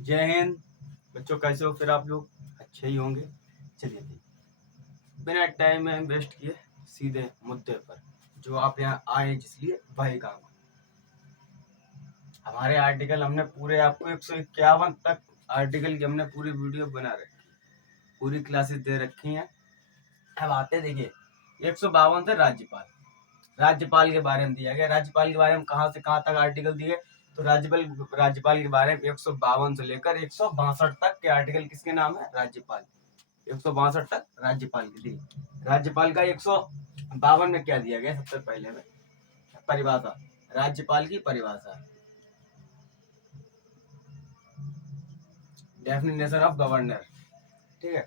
जय हिंद बच्चों, कैसे हो? फिर आप लोग अच्छे ही होंगे। चलिए बिना टाइम में वेस्ट किए सीधे मुद्दे पर, जो आप यहाँ आए जिसलिए वही काम। हमारे आर्टिकल हमने पूरे आपको 151 तक आर्टिकल की हमने पूरी वीडियो बना रखी, पूरी क्लासेस दे रखी हैं। अब आते देखिए 152 से राज्यपाल के बारे में दिया गया। राज्यपाल के बारे में कहाँ से कहाँ तक आर्टिकल दिए, तो राज्यपाल के बारे में 152 से लेकर 162 तक के आर्टिकल किसके नाम है? राज्यपाल। 162 तक राज्यपाल के लिए। राज्यपाल का 152 में क्या दिया गया? सबसे पहले में परिभाषा, राज्यपाल की परिभाषा, डेफिनेशन ऑफ गवर्नर। ठीक है,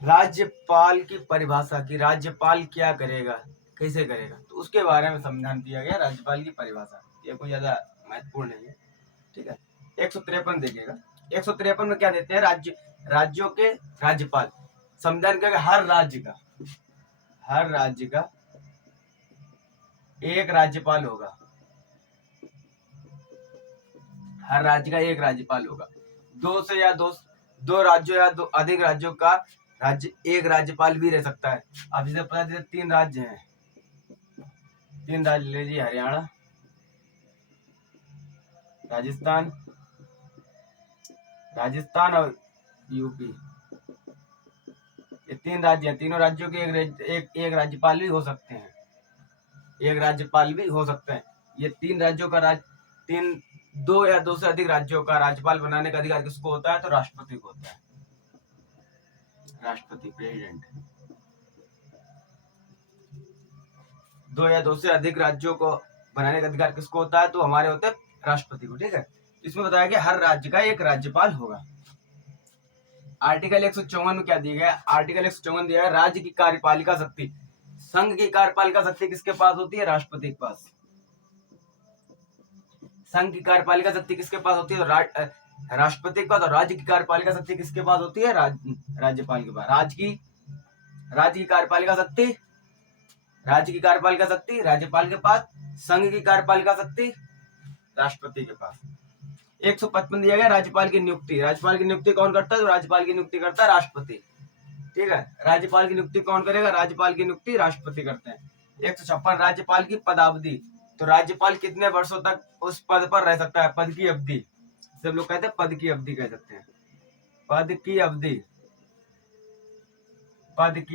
राज्यपाल की परिभाषा की राज्यपाल क्या करेगा, कैसे करेगा, तो उसके बारे में संविधान दिया गया। राज्यपाल की परिभाषा ये कोई ज्यादा महत्वपूर्ण नहीं है। ठीक है, 153 देखिएगा। 153 में क्या देते हैं? राज्यों के राज्यपाल। संविधान का हर राज्य का एक राज्यपाल होगा। हर राज्य का एक राज्यपाल होगा। दो राज्यों या दो अधिक राज्यों का एक राज्यपाल भी रह सकता है। अब जैसे पता जैसे 3 राज्य हैं, 3 राज्य ले लीजिए, हरियाणा, राजस्थान और यूपी। ये 3 राज्य हैं। तीनों राज्यों के एक राज्यपाल भी हो सकते हैं। एक राज्यपाल भी हो सकते हैं। ये 3 राज्यों का दो या दो से अधिक राज्यों का राज्यपाल बनाने का अधिकार किसको होता है? तो राष्ट्रपति को होता है। राष्ट्रपति, प्रेसिडेंट। 2 या 2 से अधिक राज्यों को बनाने का अधिकार किसको होता है? तो हमारे होते हैं राष्ट्रपति को। ठीक है, इसमें बताया गया हर राज्य का एक राज्यपाल होगा। आर्टिकल 154 में क्या दिया गया? आर्टिकल 154 दिया गया राज्य की कार्यपालिका शक्ति। संघ की कार्यपालिका शक्ति किसके पास होती है? राष्ट्रपति के पास। संघ की कार्यपालिका शक्ति किसके पास होती है? तो राष्ट्रपति के पास। और राज्य की कार्यपालिका शक्ति किसके पास होती है? राज्यपाल के पास। राज्य की कार्यपालिका शक्ति राज्यपाल के पास। संघ की कार्यपालिका शक्ति राष्ट्रपति के पास। 155 दिया गया राज्यपाल की नियुक्ति। राज्यपाल की नियुक्ति कौन करता है? तो राज्यपाल की नियुक्ति करता है राष्ट्रपति। ठीक है, राज्यपाल की नियुक्ति कौन करेगा? राज्यपाल की नियुक्ति राष्ट्रपति करते हैं। 156 राज्यपाल की पदावधि। तो राज्यपाल कितने वर्षों तक उस पद पर रह सकता है? पद की अवधि, सब लोग कहते हैं पद की अवधि कह सकते हैं। पद की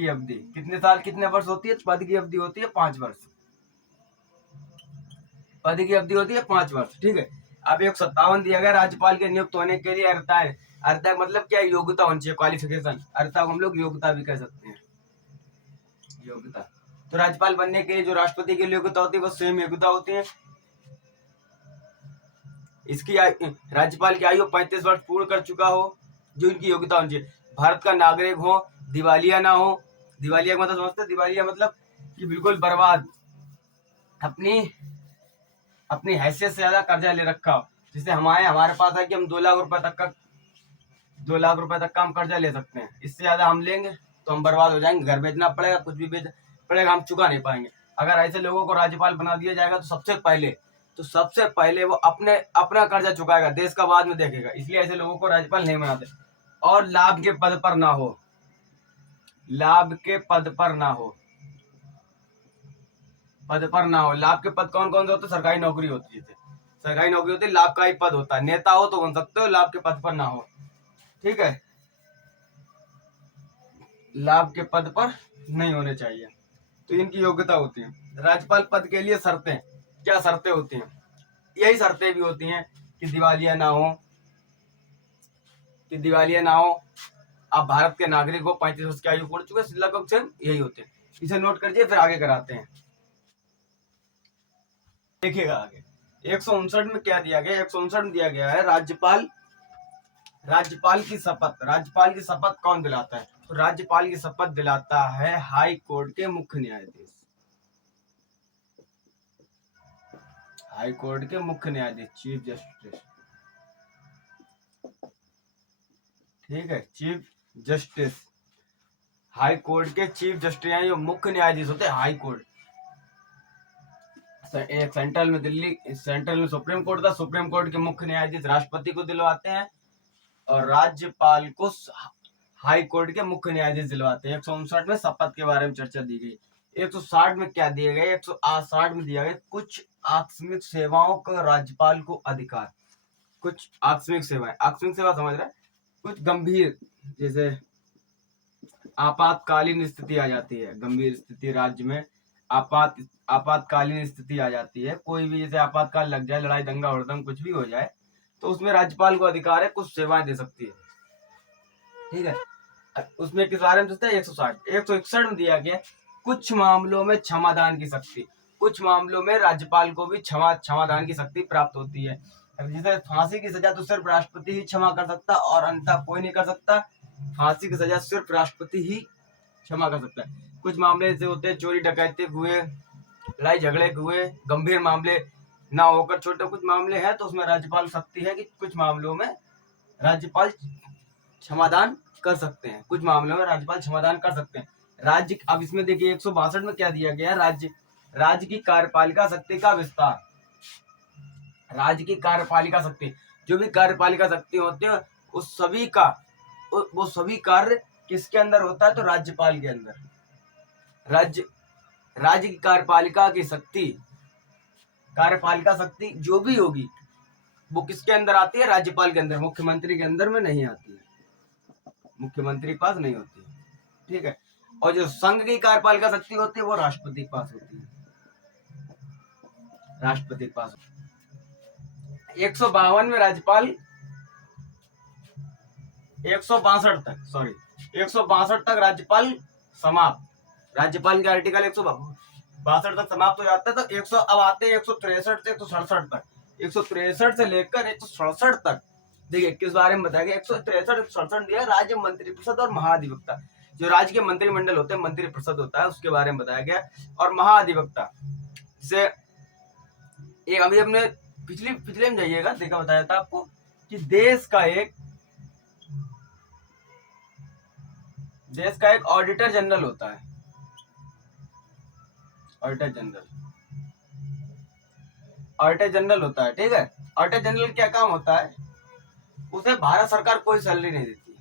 अवधि कितने साल कितने वर्ष होती है? पद की अवधि होती है 5 वर्ष। पद की अवधि होती है 5 वर्ष। ठीक है, अब 157 दिया गया राज्यपाल के नियुक्त होने के लिए अर्हता मतलब क्या? योग्यता होनी चाहिए, क्वालिफिकेशन। अर्हता को हम लोग योग्यता भी कह सकते हैं। योग्यता, तो राज्यपाल बनने के लिए जो राष्ट्रपति की योग्यता होती है वो सेम योग्यता होती है। इसकी राज्यपाल की आयु 35 वर्ष पूर्ण कर चुका हो, जो इनकी योग्यता होनी चाहिए। भारत का नागरिक हो, दिवालिया ना हो। दिवालिया का मतलब समझते? दिवालिया मतलब कि बिल्कुल बर्बाद, अपनी हैसियत से ज्यादा कर्जा ले रखा हो। जैसे हमारे पास है कि हम 2 लाख रुपए तक का हम कर्जा ले सकते हैं। इससे ज्यादा हम लेंगे तो हम बर्बाद हो जाएंगे, घर बेचना पड़ेगा, कुछ भी बेच पड़ेगा, हम चुका नहीं पाएंगे। अगर ऐसे लोगों को राज्यपाल बना दिया जाएगा तो सबसे पहले वो अपना कर्जा चुकाएगा, देश का बाद में देखेगा। इसलिए ऐसे लोगों को राज्यपाल नहीं बनाते। और लाभ के पद पर ना हो। लाभ के पद कौन कौन से होते? सरकारी नौकरी होती है। सरकारी नौकरी होती है, लाभकारी पद होता है। नेता हो तो बन सकते हो, लाभ के पद पर ना हो। ठीक है, लाभ के पद पर नहीं होने चाहिए। तो इनकी योग्यता होती है। राज्यपाल पद के लिए शर्तें, क्या शर्तें होती हैं? यही शर्तें भी होती हैं कि दिवालिया ना हो, आप भारत के नागरिक हो, 35 वर्ष की आयु पूर्ण चुके, लगभग सेम यही होते हैं। इसे नोट करिए, फिर आगे कराते हैं। देखिएगा आगे 159 में क्या दिया गया? 159 में दिया गया है राज्यपाल की शपथ कौन दिलाता है? तो राज्यपाल की शपथ दिलाता है हाई कोर्ट के मुख्य न्यायाधीश। हाई कोर्ट के मुख्य न्यायाधीश, चीफ जस्टिस। ठीक है, चीफ जस्टिस। हाई कोर्ट के चीफ जस्टिस हैं, जो मुख्य न्यायाधीश होते हैं हाई कोर्ट। एक सेंट्रल में सुप्रीम कोर्ट था, सुप्रीम कोर्ट के मुख्य न्यायाधीश राष्ट्रपति को दिलवाते हैं और राज्यपाल को हाई कोर्ट के मुख्य न्यायाधीश दिलवाते हैं। 159 में शपथ के बारे में चर्चा दी गई। 160 में क्या दिए गए? 160 में दिया गया कुछ आकस्मिक सेवाओं का राज्यपाल को अधिकार। कुछ आकस्मिक सेवाएं, आकस्मिक सेवा समझ रहे हैं, कुछ गंभीर, जैसे आपातकालीन स्थिति आ जाती है, गंभीर स्थिति राज्य में आपातकालीन स्थिति आ जाती है, कोई भी जैसे आपातकाल लग जाए, लड़ाई दंगा हड़दंग कुछ भी हो जाए, तो उसमें राज्यपाल को अधिकार है कुछ सेवाएं दे सकती है। ठीक है, उसमें किस बारे में सोचते हैं? 160। 161 में दिया गया कुछ मामलों में क्षमादान की शक्ति। कुछ मामलों में राज्यपाल को भी क्षमादान की शक्ति प्राप्त होती है। जैसे फांसी की सजा तो सिर्फ राष्ट्रपति ही क्षमा कर सकता और अन्यथा कोई नहीं कर सकता। फांसी की सजा सिर्फ राष्ट्रपति ही क्षमा कर सकता है। कुछ मामले ऐसे होते हैं, चोरी डकैती हुए, लड़ाई झगड़े हुए, गंभीर मामले ना होकर छोटे कुछ मामले हैं, तो उसमें राज्यपाल शक्ति है कि कुछ मामलों में राज्यपाल क्षमादान कर सकते हैं। कुछ मामलों में राज्यपाल क्षमादान कर सकते हैं। राज्य, अब इसमें देखिए 162 में क्या दिया गया? राज्य की कार्यपालिका शक्ति का विस्तार। राज्य की कार्यपालिका शक्ति, जो भी कार्यपालिका शक्ति होती है उस सभी का वो सभी कार्य किसके अंदर होता है? तो राज्यपाल के अंदर। राज्य की कार्यपालिका शक्ति जो भी होगी वो किसके अंदर आती है? राज्यपाल के अंदर। मुख्यमंत्री के अंदर में नहीं आती है, मुख्यमंत्री के पास नहीं होती है। ठीक है, और जो संघ की कार्यपालिका शक्ति होती है वो राष्ट्रपति के पास होती है, राष्ट्रपति के पास। 152 में राज्यपाल 162 तक राज्यपाल समाप्त। राज्यपाल के आर्टिकल 162 तक समाप्त हो जाता है। तो 100 अब आते हैं 163 से 167 तक। 163 से लेकर 167 तक देखिए किस बारे में बताया गया। 163 167 दिया राज्य मंत्रिपरिषद और महाधिवक्ता। जो राज्य के मंत्रिमंडल होते हैं, मंत्रिपरिषद होता है, उसके बारे में बताया गया। और महाधिवक्ता से एक अभी हमने पिछले में जाइएगा, देखा बताया था आपको कि देश का एक ऑडिटर जनरल होता है। ऑडिटर जनरल होता है। ठीक है, ऑडिटर जनरल क्या काम होता है? उसे भारत सरकार कोई सैलरी नहीं देती है।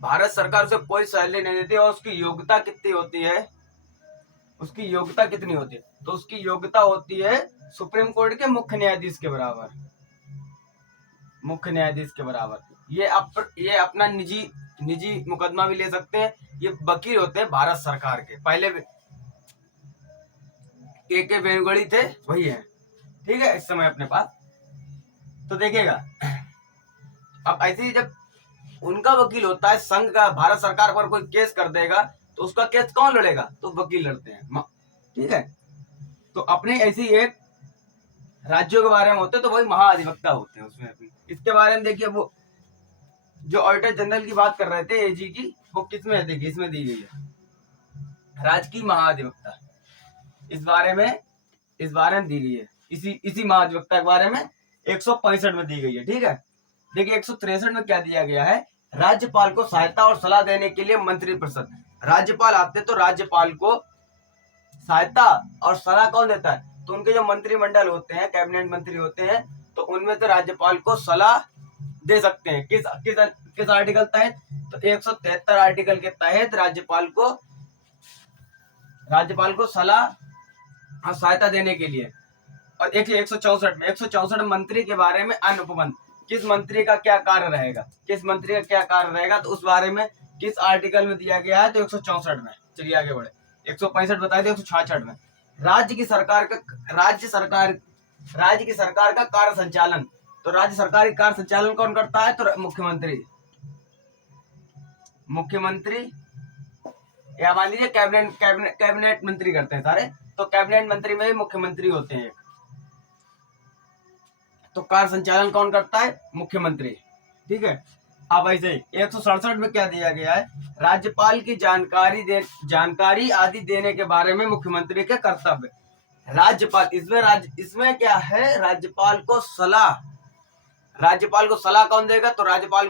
भारत सरकार उसे कोई सैलरी नहीं देती और उसकी योग्यता कितनी होती है? उसकी योग्यता कितनी होती है? तो उसकी योग्यता होती है सुप्रीम कोर्ट के मुख्य न्यायाधीश के बराबर। मुख्य न्यायाधीश के बराबर। ये अपना निजी मुकदमा भी ले सकते हैं। ये वकील होते हैं भारत सरकार के। पहले के वेणुगढ़ी थे, वही है। ठीक है, इस समय अपने पास। तो देखिएगा, अब ऐसे ही जब उनका वकील होता है संघ का, भारत सरकार पर कोई केस कर देगा तो उसका केस कौन लड़ेगा? तो वकील लड़ते हैं। ठीक है, तो अपने ऐसी एक राज्यों के बारे में होते तो वही महाधिवक्ता होते हैं उसमें। इसके बारे में देखिए, वो जो ऑडिटर जनरल की बात कर रहे थे एजी की, वो किसमें है? देखिए इसमें दी गई है, राज्य की महाधिवक्ता। इस बारे में दी गई है, इसी महाधिवक्ता के बारे में 165 में दी गई है। ठीक है, देखिए 163 में क्या दिया गया है? राज्यपाल को सहायता और सलाह देने के लिए मंत्रिपरिषद। राज्यपाल आते तो राज्यपाल को सहायता और सलाह कौन देता है? तो उनके जो मंत्रिमंडल होते हैं, कैबिनेट मंत्री होते हैं, तो उनमें से राज्यपाल को सलाह दे सकते हैं। किस आर्टिकल तहत? तो 173 आर्टिकल के तहत राज्यपाल को सलाह और सहायता देने के लिए। और 164 मंत्री के बारे में अन्य उपबंध। किस मंत्री का क्या कार्य रहेगा, तो उस बारे में किस आर्टिकल में दिया गया है? तो 164 में। चलिए आगे बढ़े। 165 बताए थे, 166 में राज्य की सरकार का कार्य संचालन। तो राज्य सरकार का कार्य संचालन कौन करता है? तो मुख्यमंत्री या मान लीजिए कैबिनेट मंत्री करते हैं सारे। तो कैबिनेट मंत्री में ही मुख्यमंत्री होते हैं। तो कार्य संचालन कौन करता है? मुख्यमंत्री। ठीक है, अब ऐसे 167 में क्या दिया गया है? राज्यपाल की जानकारी आदि देने के बारे में मुख्यमंत्री के कर्तव्य। राज्यपाल इसमें क्या है? राज्यपाल को सलाह कौन देगा? तो राज्यपाल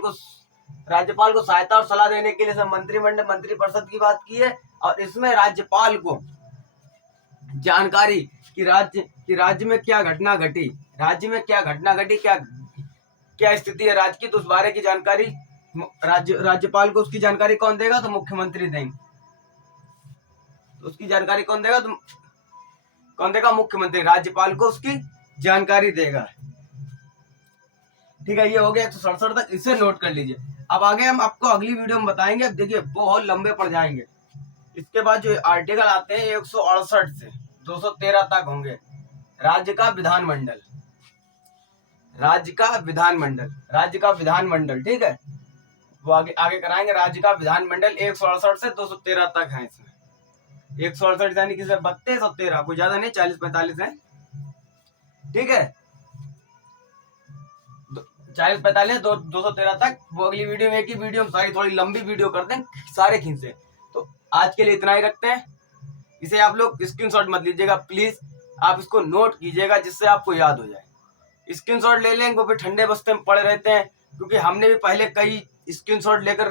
को सहायता और सलाह देने के लिए मंत्रिपरिषद की बात की है। और इसमें राज्यपाल को जानकारी कि राज्य में क्या घटना घटी, राज्य में क्या घटना घटी, क्या क्या स्थिति है राज्य की, तो उस बारे की जानकारी राज्यपाल को उसकी जानकारी कौन देगा, तो मुख्यमंत्री देंगे। तो उसकी जानकारी कौन देगा, तो कौन देगा, मुख्यमंत्री राज्यपाल को उसकी जानकारी देगा। ठीक है, ये हो गया 167 तक, इसे नोट कर लीजिए। अब आगे हम आपको अगली वीडियो में बताएंगे। अब देखिए बहुत लंबे पड़ जाएंगे। इसके बाद जो आर्टिकल आते हैं 168 से 213 तक होंगे। राज्य का विधानमंडल, राज्य का विधानमंडल, राज्य का विधानमंडल, ठीक है, वो आगे आगे कराएंगे। राज्य का विधानमंडल 168 से 213 तक है इसमें। 168 यानी कि 32 और 13, कोई ज्यादा नहीं, 40-45 है, ठीक है, 40-45 213 तक। वो अगली वीडियो में, एक ही वीडियो में सारी थोड़ी लंबी वीडियो करते हैं, सारे खींचे। तो आज के लिए इतना ही रखते हैं। इसे आप लोग स्क्रीनशॉट मत लीजिएगा प्लीज, आप इसको नोट कीजिएगा जिससे आपको याद हो जाए। स्क्रीनशॉट ले लेंगे वो फिर ठंडे बस्ते में पड़े रहते हैं, क्योंकि हमने भी पहले कई स्क्रीनशॉट लेकर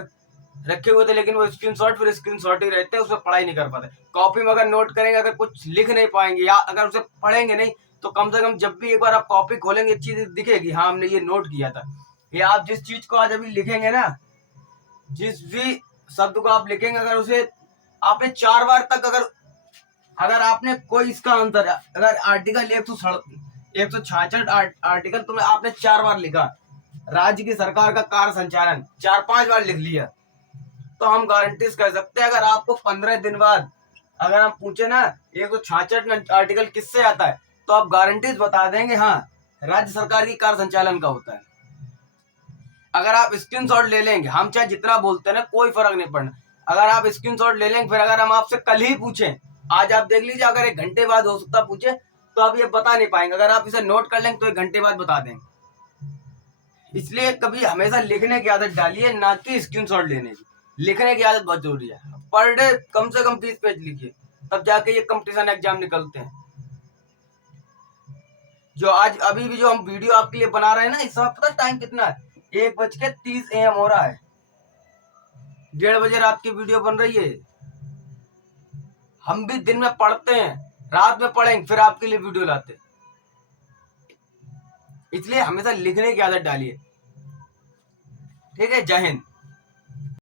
रखे हुए थे, लेकिन वो स्क्रीनशॉट फिर स्क्रीनशॉट ही रहते हैं, उसमें पढ़ाई नहीं कर पाते। कॉपी में अगर नोट करेंगे, अगर कुछ लिख नहीं पाएंगे या अगर उसे पढ़ेंगे नहीं, तो कम से कम जब भी एक बार आप कॉपी खोलेंगे एक चीज दिखेगी, हाँ हमने ये नोट किया था। या आप जिस चीज को आज अभी लिखेंगे ना, जिस भी शब्द को आप लिखेंगे, अगर उसे आपने 4 बार तक अगर आपने कोई इसका आंसर, अगर आर्टिकल 166 आर्टिकल तुम्हें आपने 4 बार लिखा, राज्य की सरकार का कार्य संचालन 4-5 बार लिख लिया, तो हम गारंटी कर सकते हैं अगर आपको 15 दिन बाद अगर हम पूछे ना 166 आर्टिकल किससे आता है, तो आप गारंटीज बता देंगे हाँ राज्य सरकार की कार्य संचालन का होता है। अगर आप स्क्रीनशॉट ले लेंगे, हम चाहे जितना बोलते हैं ना कोई फर्क नहीं पड़ना, अगर आप स्क्रीनशॉट ले लेंगे, फिर अगर हम आपसे कल ही पूछें, आज आप देख लीजिए, अगर 1 घंटे बाद हो सकता पूछे, तो आप ये बता नहीं पाएंगे। अगर आप इसे नोट कर लेंगे तो 1 घंटे बाद बता देंगे। इसलिए कभी हमेशा लिखने की आदत डालिए, ना कि स्क्रीनशॉट लेने की। लिखने की आदत बहुत जरूरी है। पर डे कम से कम 30 पेज लिखिए, तब जाके ये कंपटीशन एग्जाम निकलते हैं। जो आज अभी भी जो हम वीडियो आपके लिए बना रहे हैं ना, इस समय पता टाइम कितना है, 1:30 AM हो रहा है। 1:30 बजे रात की वीडियो बन रही है। हम भी दिन में पढ़ते हैं, रात में पढ़ेंगे, फिर आपके लिए वीडियो लाते। इसलिए हमेशा लिखने की आदत डालिए। ठीक है, जय हिंद।